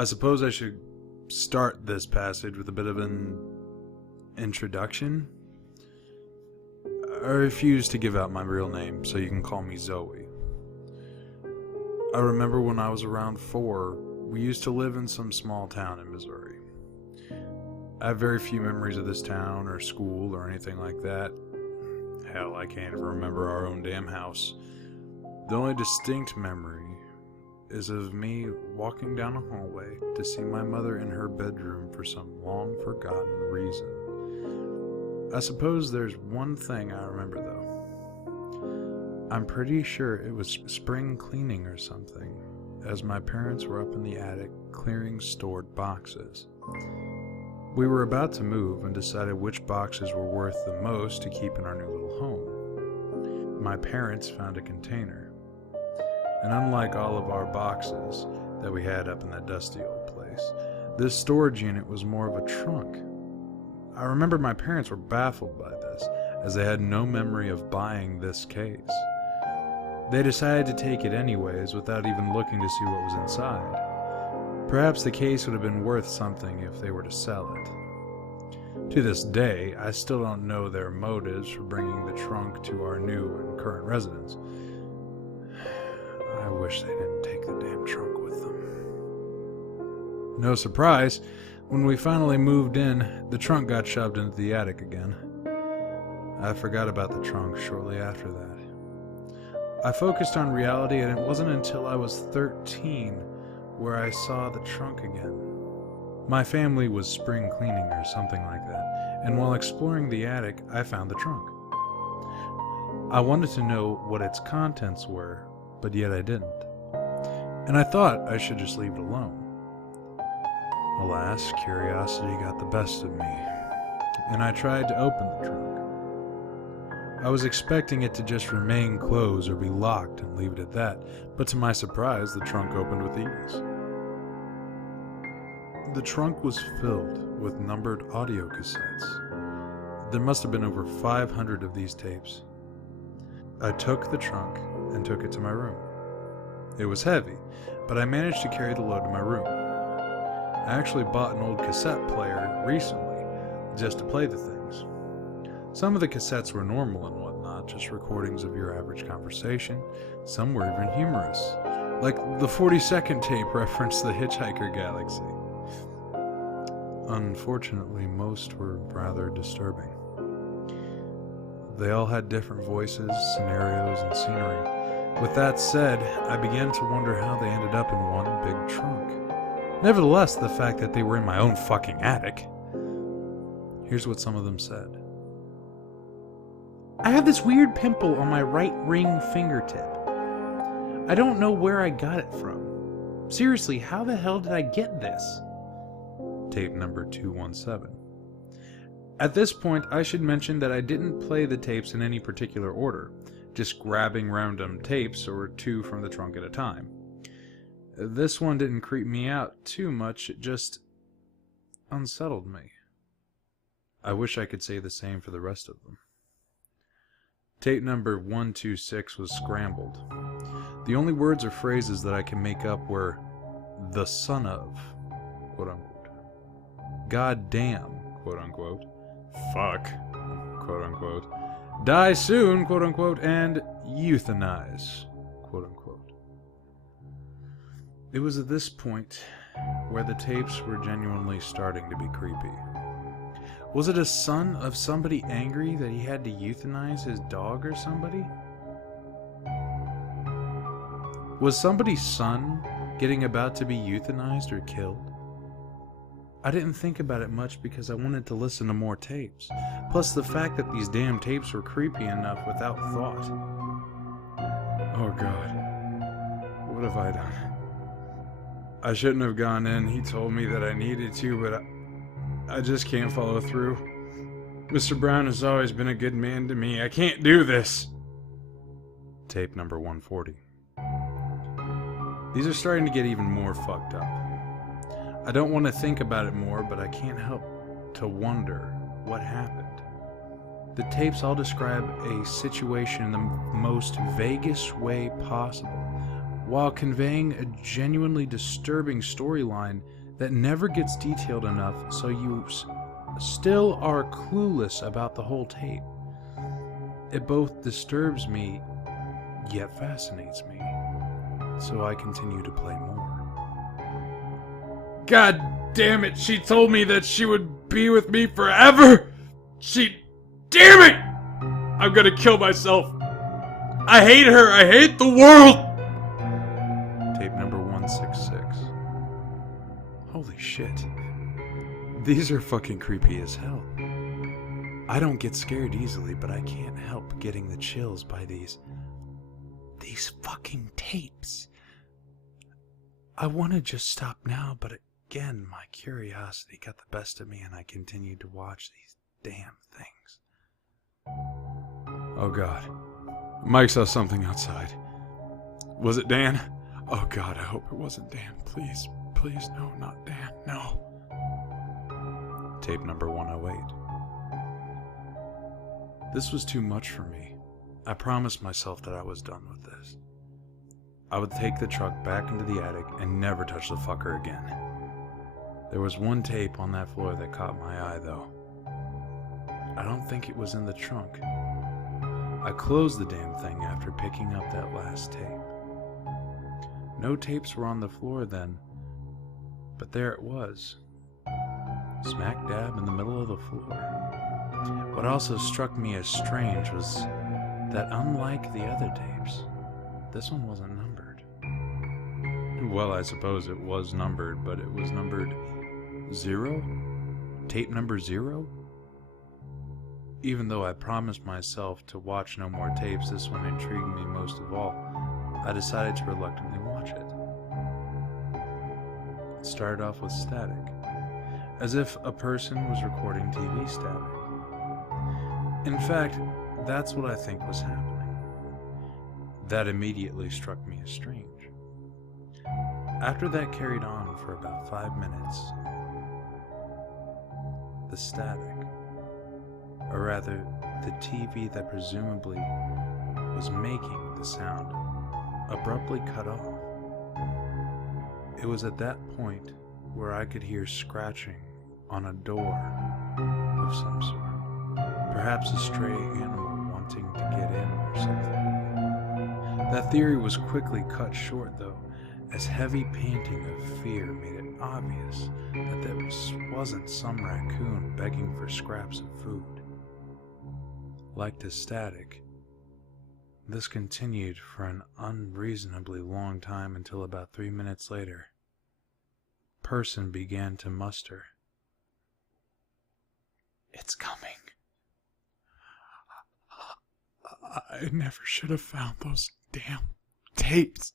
I suppose I should start this passage with a bit of an introduction. I refuse to give out my real name, so you can call me Zoe. I remember when I was around 4, we used to live in some small town in Missouri. I have very few memories of this town or school or anything like that. Hell, I can't even remember our own damn house. The only distinct memory is of me walking down a hallway to see my mother in her bedroom for some long forgotten reason. I suppose there's one thing I remember though. I'm pretty sure it was spring cleaning or something, as my parents were up in the attic clearing stored boxes. We were about to move and decided which boxes were worth the most to keep in our new little home. My parents found a container, and unlike all of our boxes that we had up in that dusty old place, this storage unit was more of a trunk. I remember my parents were baffled by this, as they had no memory of buying this case. They decided to take it anyways without even looking to see what was inside. Perhaps the case would have been worth something if they were to sell it. To this day, I still don't know their motives for bringing the trunk to our new and current residence. I wish they didn't take the damn trunk with them. No surprise, when we finally moved in, the trunk got shoved into the attic again. I forgot about the trunk shortly after that. I focused on reality, and it wasn't until I was 13 where I saw the trunk again. My family was spring cleaning or something like that, and while exploring the attic, I found the trunk. I wanted to know what its contents were, but yet I didn't. And I thought I should just leave it alone. Alas, curiosity got the best of me, and I tried to open the trunk. I was expecting it to just remain closed or be locked and leave it at that, but to my surprise, the trunk opened with ease. The trunk was filled with numbered audio cassettes. There must have been over 500 of these tapes. I took the trunk and took it to my room. It was heavy, but I managed to carry the load to my room. I actually bought an old cassette player recently, just to play the things. Some of the cassettes were normal and whatnot, just recordings of your average conversation. Some were even humorous, like the 42nd tape referenced the Hitchhiker Galaxy. Unfortunately, most were rather disturbing. They all had different voices, scenarios, and scenery. With that said, I began to wonder how they ended up in one big trunk. Nevertheless, the fact that they were in my own fucking attic. Here's what some of them said. I have this weird pimple on my right ring fingertip. I don't know where I got it from. Seriously, how the hell did I get this? Tape number 217. At this point, I should mention that I didn't play the tapes in any particular order, just grabbing random tapes or 2 from the trunk at a time. This one didn't creep me out too much, it just unsettled me. I wish I could say the same for the rest of them. Tape number 126 was scrambled. The only words or phrases that I can make up were, the son of, quote unquote, god damn, quote unquote, fuck, quote unquote, die soon, quote unquote, and euthanize, quote unquote. It was at this point where the tapes were genuinely starting to be creepy. Was it a son of somebody angry that he had to euthanize his dog or somebody? Was somebody's son getting about to be euthanized or killed? I didn't think about it much because I wanted to listen to more tapes. Plus the fact that these damn tapes were creepy enough without thought. Oh God. What have I done? I shouldn't have gone in. He told me that I needed to, but I just can't follow through. Mr. Brown has always been a good man to me. I can't do this. Tape number 140. These are starting to get even more fucked up. I don't want to think about it more, but I can't help to wonder what happened. The tapes all describe a situation in the most vaguest way possible, while conveying a genuinely disturbing storyline that never gets detailed enough so you still are clueless about the whole tape. It both disturbs me, yet fascinates me, so I continue to play more. God damn it, she told me that she would be with me forever! Damn it! I'm gonna kill myself. I hate her, I hate the world! Tape number 166. Holy shit. These are fucking creepy as hell. I don't get scared easily, but I can't help getting the chills by these fucking tapes. I want to just stop now, but again, my curiosity got the best of me and I continued to watch these damn things. Oh God. Mike saw something outside. Was it Dan? Oh God, I hope it wasn't Dan. Please, please, no, not Dan, no. Tape number 108. This was too much for me. I promised myself that I was done with this. I would take the truck back into the attic and never touch the fucker again. There was one tape on that floor that caught my eye, though. I don't think it was in the trunk. I closed the damn thing after picking up that last tape. No tapes were on the floor then, but there it was, smack dab in the middle of the floor. What also struck me as strange was that unlike the other tapes, this one wasn't numbered. Well, I suppose it was numbered, but it was numbered 0? Tape number 0? Even though I promised myself to watch no more tapes, this one intrigued me most of all. I decided to reluctantly watch it. It started off with static, as if a person was recording TV static. In fact, that's what I think was happening. That immediately struck me as strange. After that carried on for about 5 minutes, the static, or rather, the TV that presumably was making the sound, abruptly cut off. It was at that point where I could hear scratching on a door of some sort. Perhaps a stray animal wanting to get in or something. That theory was quickly cut short, though, as heavy panting of fear made it obvious that this wasn't some raccoon begging for scraps of food. Like the static, this continued for an unreasonably long time until about 3 minutes later, person began to muster. It's coming. I never should have found those damn tapes.